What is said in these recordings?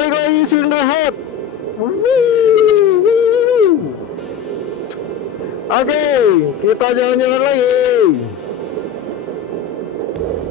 balik lagi Silinder Head. Oke, kita jalan-jalan lagi.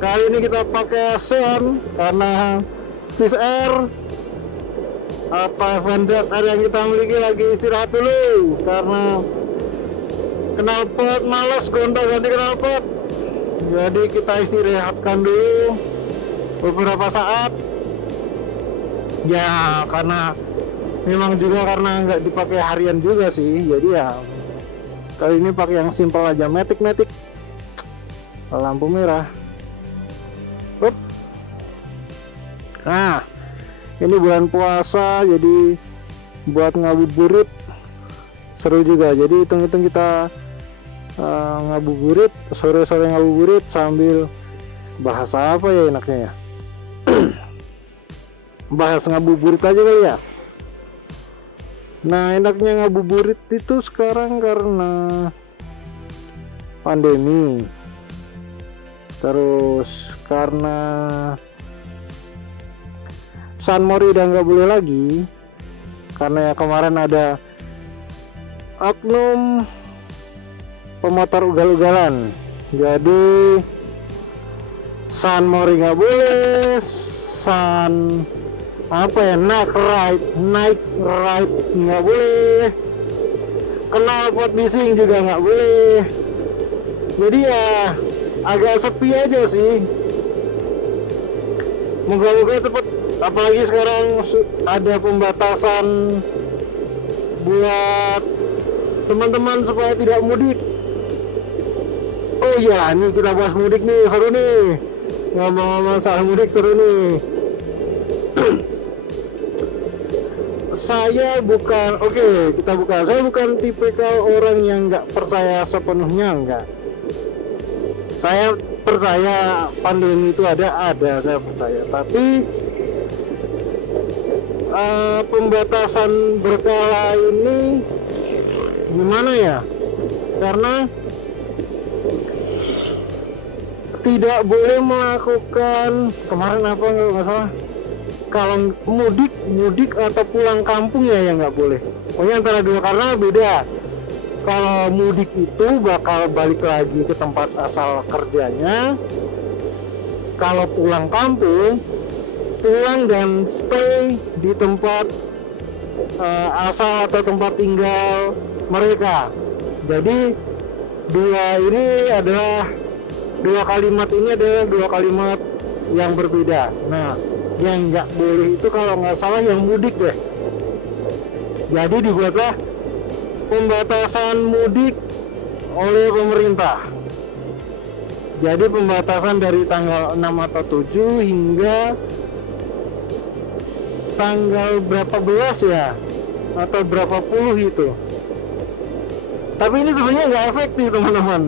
Kali ini kita pakai Xeon karena Fish Air apa FNZ-R yang kita miliki lagi istirahat dulu karena knalpot males gonta-ganti knalpot. Jadi kita istirahatkan dulu beberapa saat. Ya karena memang juga karena nggak dipakai harian juga sih, jadi ya kali ini pakai yang simple aja, matic lampu merah. Up. Nah ini bulan puasa jadi buat ngabuburit seru juga, jadi hitung-hitung kita ngabuburit, sore-sore ngabuburit sambil bahas apa ya enaknya ya. Bahas ngabuburit aja kali ya. Nah enaknya ngabuburit itu sekarang karena pandemi, terus karena San Mori udah nggak boleh lagi karena ya kemarin ada oknum pemotor ugal-ugalan, jadi San Mori nggak boleh, San apa ya, night ride nggak boleh, knalpot bising juga nggak boleh. Jadi ya agak sepi aja sih. Moga-moga cepet, apalagi sekarang ada pembatasan buat teman-teman supaya tidak mudik. Oh iya, ini kita bahas mudik nih, seru nih. Ngomong-ngomong soal mudik seru nih. Saya bukan tipikal orang yang nggak percaya sepenuhnya, enggak. Saya percaya pandemi itu ada saya percaya, tapi pembatasan berkala ini gimana ya, karena tidak boleh melakukan kemarin apa nggak salah, kalau mudik atau pulang kampung ya yang nggak boleh. Pokoknya antara dua, karena beda. Kalau mudik itu bakal balik lagi ke tempat asal kerjanya. Kalau pulang kampung, pulang dan stay di tempat asal atau tempat tinggal mereka. Jadi dua kalimat ini adalah dua kalimat yang berbeda. Nah, yang nggak boleh itu kalau nggak salah yang mudik deh. Jadi dibuatlah pembatasan mudik oleh pemerintah. Jadi pembatasan dari tanggal 6 atau 7 hingga tanggal berapa belas ya, atau berapa puluh itu. Tapi ini sebenarnya nggak efektif teman-teman.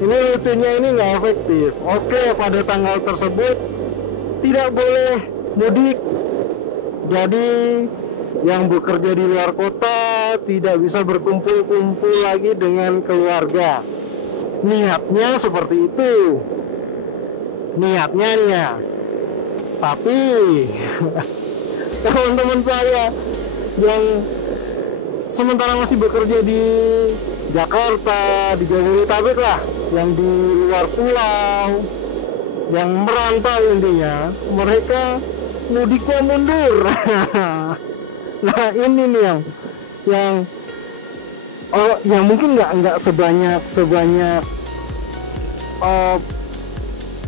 Ini lucunya, ini nggak efektif. Oke, pada tanggal tersebut tidak boleh mudik. Jadi yang bekerja di luar kota tidak bisa berkumpul-kumpul lagi dengan keluarga. Niatnya seperti itu. Niatnya nih ya. Tapi teman-teman saya yang sementara masih bekerja di Jakarta, di Jabodetabek lah, yang di luar pulau, yang merantau intinya, mereka mudiknya mundur. Nah ini nih yang mungkin nggak sebanyak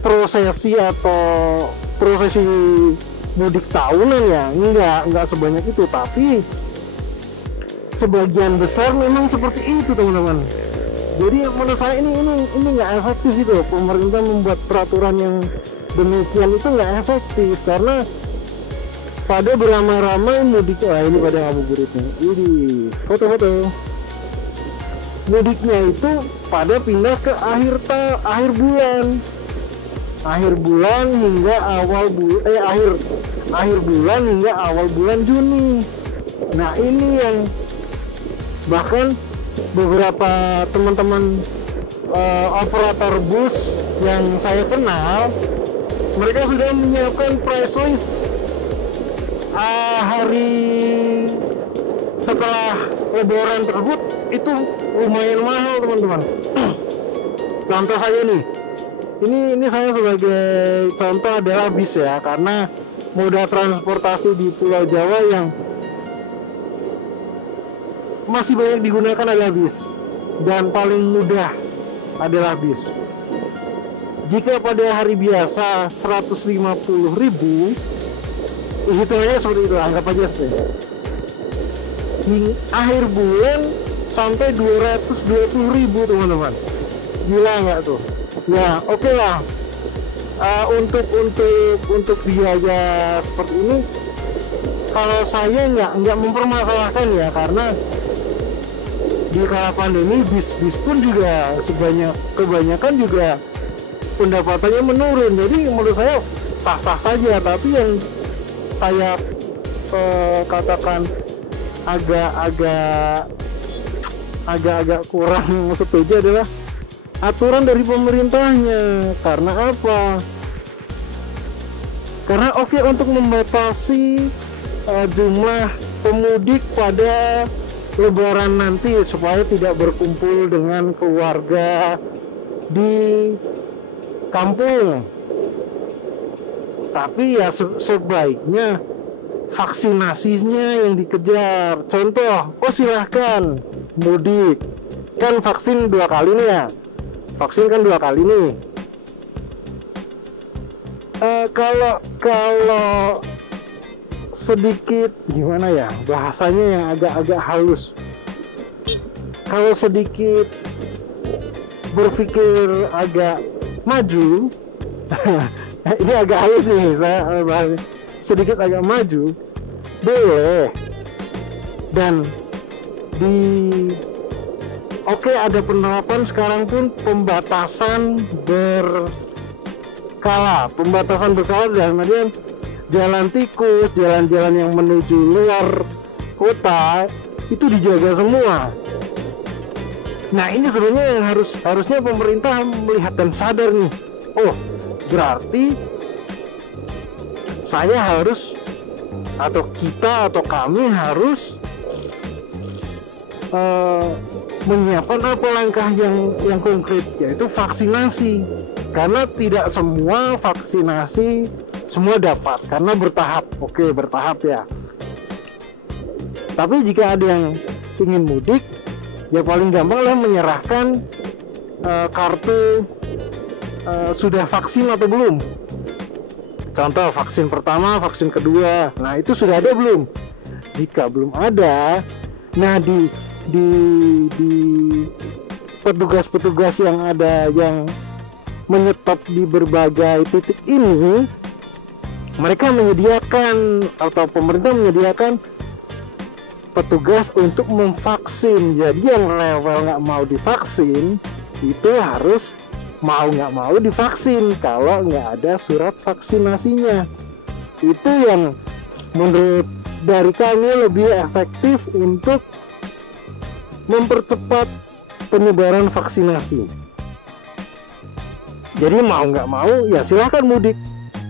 prosesi mudik tahunan ya, nggak sebanyak itu, tapi sebagian besar memang seperti itu teman-teman. Jadi menurut saya ini nggak efektif itu. Pemerintah membuat peraturan yang demikian itu nggak efektif, karena pada beramai-ramai mudik, ini pada ngabuburitnya, ini foto-foto mudiknya itu pada pindah ke akhir bulan hingga akhir bulan hingga awal bulan Juni. Nah ini yang bahkan beberapa teman-teman operator bus yang saya kenal, mereka sudah menyiapkan price list hari setelah lebaran tersebut itu lumayan mahal teman-teman. Contoh saya nih, ini saya sebagai contoh adalah bis ya, karena moda transportasi di Pulau Jawa yang masih banyak digunakan adalah bis, dan paling mudah adalah bis. Jika pada hari biasa 150.000, hitungannya seperti itu, anggap aja seperti itu. Di akhir bulan sampai 220.000 teman-teman, gila nggak tuh? Ya oke lah. Untuk biaya seperti ini, kalau saya nggak mempermasalahkan ya, karena di kala pandemi bis pun juga kebanyakan juga pendapatannya menurun. Jadi menurut saya sah-sah saja. Tapi yang saya katakan agak kurang setuju adalah aturan dari pemerintahnya. Karena apa? Karena oke, untuk membatasi jumlah pemudik pada lebaran nanti supaya tidak berkumpul dengan keluarga di kampung. Tapi ya sebaiknya vaksinasinya yang dikejar. Contoh, silahkan mudik, kan vaksin 2 kali nih ya, vaksin kan 2 kali nih. Kalau sedikit gimana ya bahasanya yang agak halus, kalau sedikit berpikir agak maju ini agak halus nih, saya bahas sedikit agak maju boleh. Dan ada penerapan sekarang pun pembatasan berkala dalam artian jalan tikus, jalan-jalan yang menuju luar kota itu dijaga semua. Nah ini sebenarnya yang harusnya pemerintah melihat dan sadar nih. Oh berarti saya harus, atau kita, atau kami harus menyiapkan apa langkah yang konkret, yaitu vaksinasi. Karena tidak semua vaksinasi semua dapat, karena bertahap. Oke, bertahap ya. Tapi jika ada yang ingin mudik, ya paling gampang lah menyerahkan kartu sudah vaksin atau belum. Contoh vaksin pertama, vaksin kedua. Nah itu sudah ada belum? Jika belum ada, nah di petugas-petugas yang ada yang menyetop di berbagai titik ini, mereka menyediakan, atau pemerintah menyediakan petugas untuk memvaksin. Jadi yang level nggak mau divaksin itu harus mau nggak mau divaksin kalau nggak ada surat vaksinasinya. Itu yang menurut dari kami lebih efektif untuk mempercepat penyebaran vaksinasi. Jadi mau nggak mau ya silahkan mudik,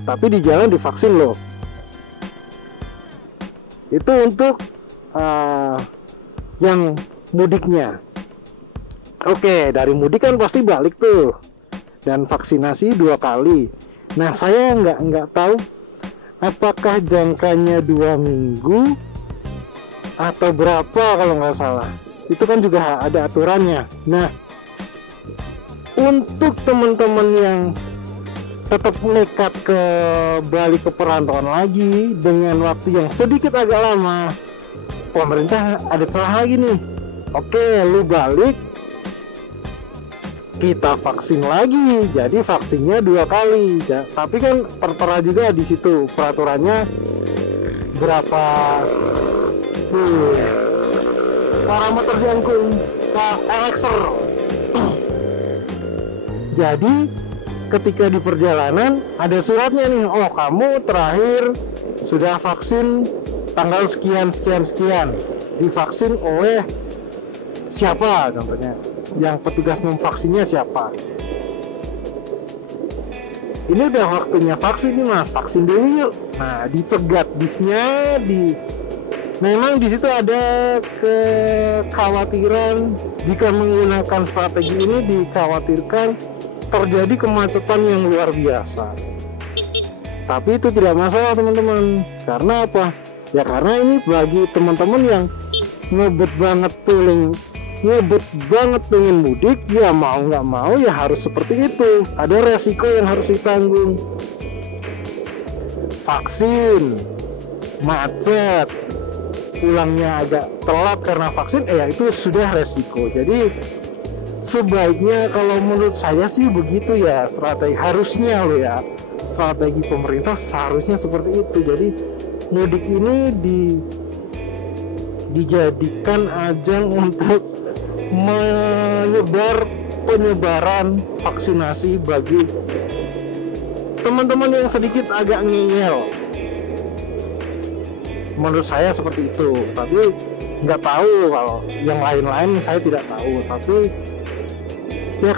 tapi di jalan divaksin loh. Itu untuk yang mudiknya. Oke, dari mudik kan pasti balik tuh, dan vaksinasi 2 kali. Nah saya nggak tahu apakah jangkanya 2 minggu atau berapa kalau nggak salah. Itu kan juga ada aturannya. Nah untuk teman-teman yang tetap nekat balik ke perantauan lagi dengan waktu yang sedikit agak lama, pemerintah ada celah lagi nih. Oke, lu balik, kita vaksin lagi. Jadi vaksinnya 2 kali. Tapi kan tertera juga di situ peraturannya berapa parameter jangkung elixir. Jadi ketika di perjalanan ada suratnya nih, oh kamu terakhir sudah vaksin tanggal sekian, divaksin oleh siapa, contohnya yang petugas memvaksinnya siapa. ini udah waktunya vaksin nih mas, vaksin dulu yuk. Nah, dicegat bisnya, memang di situ ada kekhawatiran jika menggunakan strategi ini, dikhawatirkan terjadi kemacetan yang luar biasa. Tapi itu tidak masalah teman-teman. Karena apa? Ya karena ini bagi teman-teman yang ngebet banget pengen mudik, ya mau nggak mau ya harus seperti itu. Ada resiko yang harus ditanggung. Vaksin, macet, pulangnya agak telat karena vaksin, ya itu sudah resiko. Jadi sebaiknya kalau menurut saya sih begitu ya, harusnya loh ya, strategi pemerintah seharusnya seperti itu. Jadi mudik ini dijadikan ajang untuk penyebaran vaksinasi bagi teman-teman yang sedikit agak ngeyel. Menurut saya seperti itu, tapi nggak tahu kalau yang lain-lain, saya tidak tahu. Tapi ya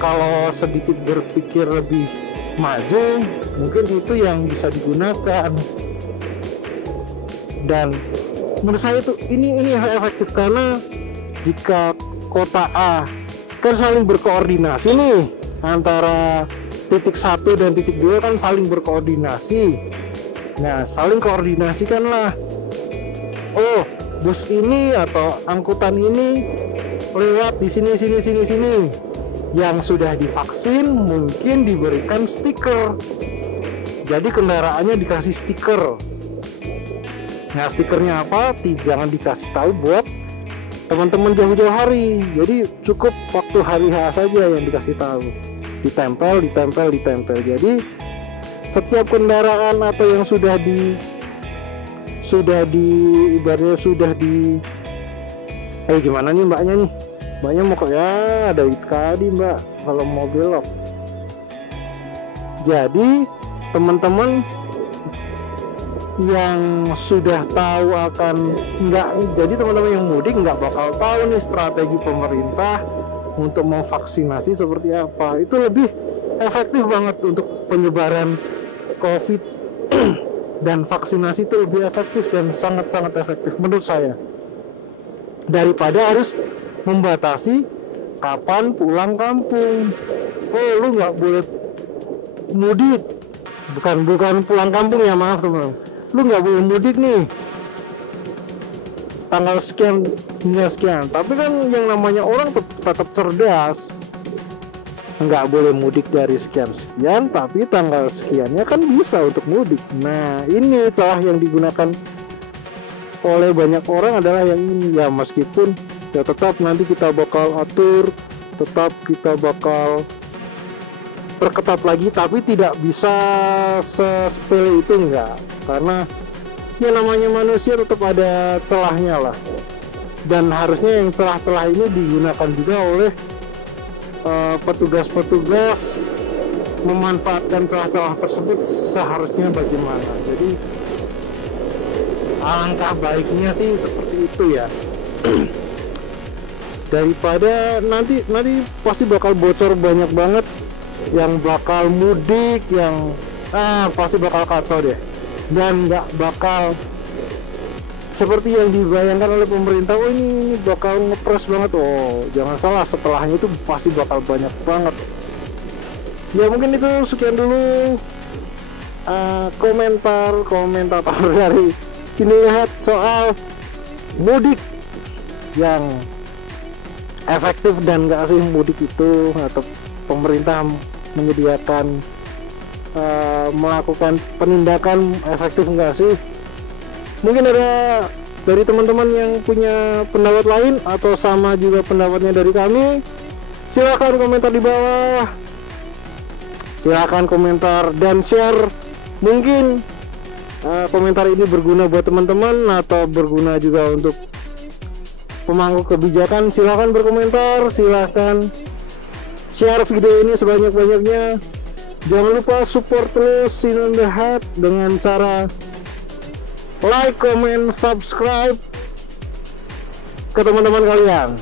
kalau sedikit berpikir lebih maju, mungkin itu yang bisa digunakan. Dan menurut saya itu ini efektif, karena jika kota A kan saling berkoordinasi nih, antara titik 1 dan titik 2 kan saling berkoordinasi. Nah, saling koordinasikanlah, oh bus ini atau angkutan ini lewat di sini. Yang sudah divaksin mungkin diberikan stiker, jadi kendaraannya dikasih stiker. Nah, stikernya apa? Jangan dikasih tahu buat teman-teman jauh-jauh hari. Jadi cukup waktu hari H saja yang dikasih tahu. Ditempel. Jadi setiap kendaraan atau yang gimana nih mbaknya nih? Mbaknya mau ya ada tadi mbak kalau mau belok. Jadi teman-teman yang sudah tahu jadi teman-teman yang mudik nggak bakal tahu nih strategi pemerintah untuk memvaksinasi seperti apa. Itu lebih efektif banget untuk penyebaran COVID dan vaksinasi itu lebih efektif dan sangat-sangat efektif menurut saya, daripada harus membatasi kapan pulang kampung. Oh, lu nggak boleh mudik, bukan pulang kampung ya, maaf teman. Lu nggak boleh mudik nih tanggal sekian hingga sekian. Tapi kan yang namanya orang tetap cerdas, nggak boleh mudik dari sekian tapi tanggal sekiannya kan bisa untuk mudik. Nah, ini celah yang digunakan oleh banyak orang adalah yang ini ya. Meskipun ya tetap nanti kita bakal atur, tetap kita bakal perketat lagi, tapi tidak bisa sesepele itu enggak, karena ya namanya manusia tetap ada celahnya lah. Dan harusnya yang celah-celah ini digunakan juga oleh petugas-petugas, memanfaatkan celah-celah tersebut seharusnya bagaimana. Jadi alangkah baiknya sih seperti itu ya. Daripada nanti pasti bakal bocor banyak banget yang bakal mudik, yang pasti bakal kacau deh, dan nggak bakal seperti yang dibayangkan oleh pemerintah. Oh, ini bakal ngepres banget. Oh, jangan salah, setelahnya itu pasti bakal banyak banget. Ya mungkin itu sekian dulu komentator dari Sini Lihat soal mudik yang efektif dan nggak sih mudik itu, atau pemerintah menyediakan melakukan penindakan efektif nggak sih. Mungkin ada dari teman-teman yang punya pendapat lain atau sama juga pendapatnya dari kami, silahkan komentar di bawah, silahkan komentar dan share. Mungkin komentar ini berguna buat teman-teman atau berguna juga untuk pemangku kebijakan. Silahkan berkomentar, silahkan share video ini sebanyak-banyaknya. Jangan lupa support terus Seen in the Head dengan cara like, comment, subscribe ke teman-teman kalian.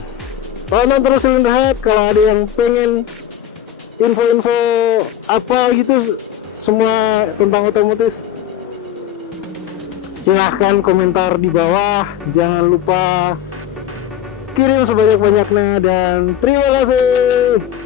Tonton terus Seen in the Head. Kalau ada yang pengen info-info apa gitu semua tentang otomotif, silahkan komentar di bawah. Jangan lupa kirim sebanyak-banyaknya dan terima kasih.